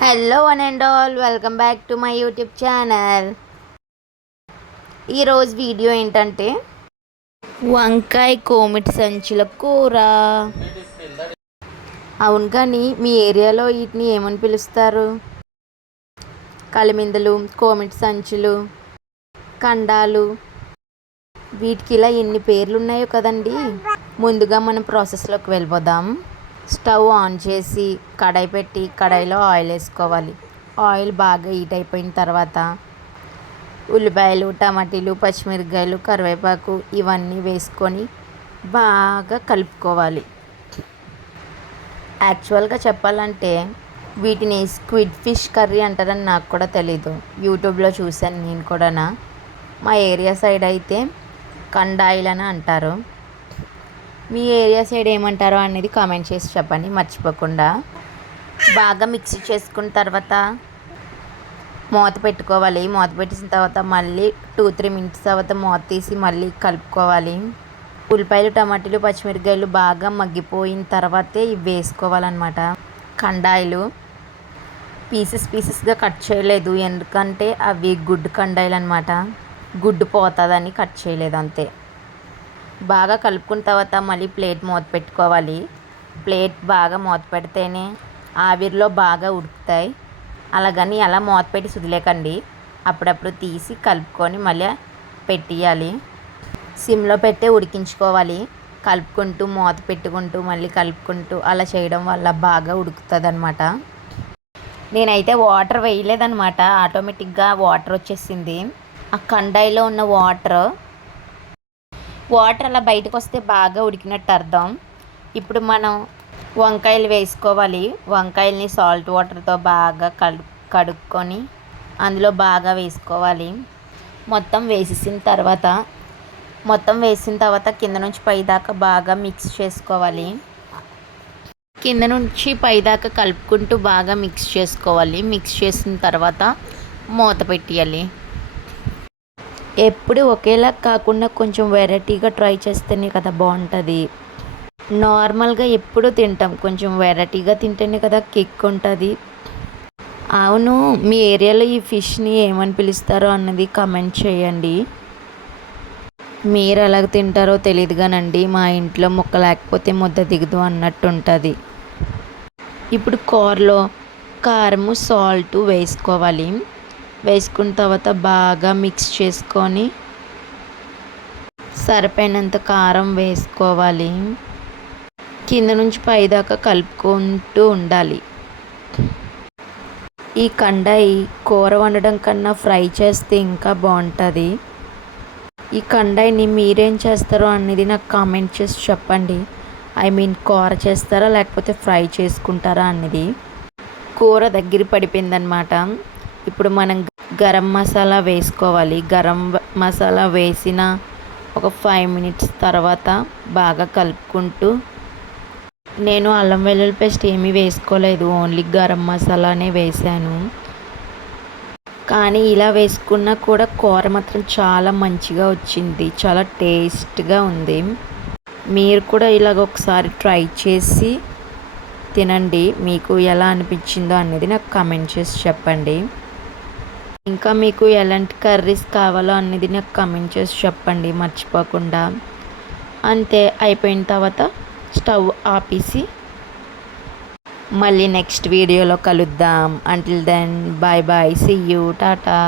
Hello one and all, welcome back to my YouTube channel. ఈరోజు video ఏంటంటే వంకాయ కోమిటి సంచుల కూర. అవును, కానీ మీ ఏరియాలో వీటిని ఏమని పిలుస్తారు? కలిమిందలు, కోమిటి సంచులు, కండాలు, వీటికి ఇలా ఎన్ని పేర్లు ఉన్నాయో కదండి. ముందుగా మనం ప్రాసెస్లోకి వెళ్ళిపోదాం. స్టవ్ ఆన్ చేసి కడాయి పెట్టి కడాయిలో ఆయిల్ వేసుకోవాలి. ఆయిల్ బాగా హీట్ అయిపోయిన తర్వాత ఉల్లిపాయలు, టమాటీలు, పచ్చిమిరపకాయలు, కరివేపాకు ఇవన్నీ వేసుకొని బాగా కలుపుకోవాలి. యాక్చువల్గా చెప్పాలంటే వీటిని స్క్విడ్ ఫిష్ కర్రీ అంటారని నాకు కూడా తెలీదు. యూట్యూబ్లో చూశాను నేను కూడా. మా ఏరియా సైడ్ అయితే కండాయిలని అంటారు. మీ ఏరియా సైడ్ ఏమంటారో అనేది కామెంట్ చేసి చెప్పండి మర్చిపోకుండా. బాగా మిక్సీ చేసుకున్న తర్వాత మూత పెట్టుకోవాలి. మూత పెట్టేసిన తర్వాత మళ్ళీ 2-3 మినిట్స్ తర్వాత మూత తీసి మళ్ళీ కలుపుకోవాలి. ఉల్లిపాయలు, టమాటీలు, పచ్చిమిరపకాయలు బాగా మగ్గిపోయిన తర్వాతే ఇవి వేసుకోవాలన్నమాట. కండాయిలు పీసెస్గా కట్ చేయలేదు, ఎందుకంటే అవి గుడ్డు కండాయిలు అనమాట. గుడ్డు పోతుందని కట్ చేయలేదు అంతే. బాగా కలుపుకున్న తర్వాత మళ్ళీ ప్లేట్ మూత పెట్టుకోవాలి. ప్లేట్ బాగా మూత పెడితేనే ఆవిరిలో బాగా ఉడుకుతాయి. అలాగని అలా మూత పెట్టి సుదిలేకండి, అప్పుడప్పుడు తీసి కలుపుకొని మళ్ళీ పెట్టేయాలి. సిమ్లో పెట్టే ఉడికించుకోవాలి. కలుపుకుంటూ మూత పెట్టుకుంటూ మళ్ళీ కలుపుకుంటూ అలా చేయడం వల్ల బాగా ఉడుకుతుంది అనమాట. నేనైతే వాటర్ వేయలేదన్నమాట, ఆటోమేటిక్గా వాటర్ వచ్చేసింది. ఆ కడాయిలో ఉన్న వాటర్ అలా బయటకు వస్తే బాగా ఉడికినట్టు అర్థం. ఇప్పుడు మనం వంకాయలు వేసుకోవాలి. వంకాయల్ని సాల్ట్ వాటర్తో బాగా కడుక్కొని అందులో బాగా వేసుకోవాలి. మొత్తం వేసిన తర్వాత కింద నుంచి పైదాకా బాగా మిక్స్ చేసుకోవాలి. కింద నుంచి పైదాకా కలుపుకుంటూ బాగా మిక్స్ చేసుకోవాలి. మిక్స్ చేసిన తర్వాత మూత పెట్టేయాలి. ఎప్పుడు ఒకేలా కాకుండా కొంచెం వెరైటీగా ట్రై చేస్తేనే కదా బాగుంటుంది. నార్మల్గా ఎప్పుడు తింటాం, కొంచెం వెరైటీగా తింటేనే కదా కిక్ ఉంటుంది. అవును, మీ ఏరియాలో ఈ ఫిష్ని ఏమని పిలుస్తారో అన్నది కామెంట్ చేయండి. మీరు ఎలాగ తింటారో తెలియదు కానండి, మా ఇంట్లో ముక్క లేకపోతే ముద్ద దిగదు అన్నట్టు ఉంటుంది. ఇప్పుడు కూరలో కారము, సాల్ట్ వేసుకోవాలి. వేసుకున్న తర్వాత బాగా మిక్స్ చేసుకొని సరిపోయినంత కారం వేసుకోవాలి. కింద నుంచి పైదాకా కలుపుకుంటూ ఉండాలి. ఈ కండాయి కూర వండడం కన్నా ఫ్రై చేస్తే ఇంకా బాగుంటుంది. ఈ కండాయిని మీరేం చేస్తారో అనేది నాకు కామెంట్ చేసి చెప్పండి. కూర చేస్తారా లేకపోతే ఫ్రై చేసుకుంటారా అనేది. కూర దగ్గర పడిపోయిందనమాట. ఇప్పుడు మనం గరం మసాలా వేసుకోవాలి. గరం మసాలా వేసిన ఒక 5 మినిట్స్ తర్వాత బాగా కలుపుకుంటూ, నేను అల్లం వెల్లుల్లి పేస్ట్ ఏమీ వేసుకోలేదు, ఓన్లీ గరం మసాలానే వేసాను. కానీ ఇలా వేసుకున్నా కూడా కూర మాత్రం చాలా మంచిగా వచ్చింది, చాలా టేస్ట్గా ఉంది. మీరు కూడా ఇలాగ ఒకసారి ట్రై చేసి తినండి. మీకు ఎలా అనిపించిందో అనేది నాకు కామెంట్ చేసి చెప్పండి. ఇంకా మీకు ఎలాంటి కర్రీస్ కావాలో అనేది నాకు కామెంట్ చేసి చెప్పండి మర్చిపోకుండా. అంతే, అయిపోయిన తర్వాత స్టవ్ ఆపేసి మళ్ళీ నెక్స్ట్ వీడియోలో కలుద్దాం. Until then bye bye, see you, Tata.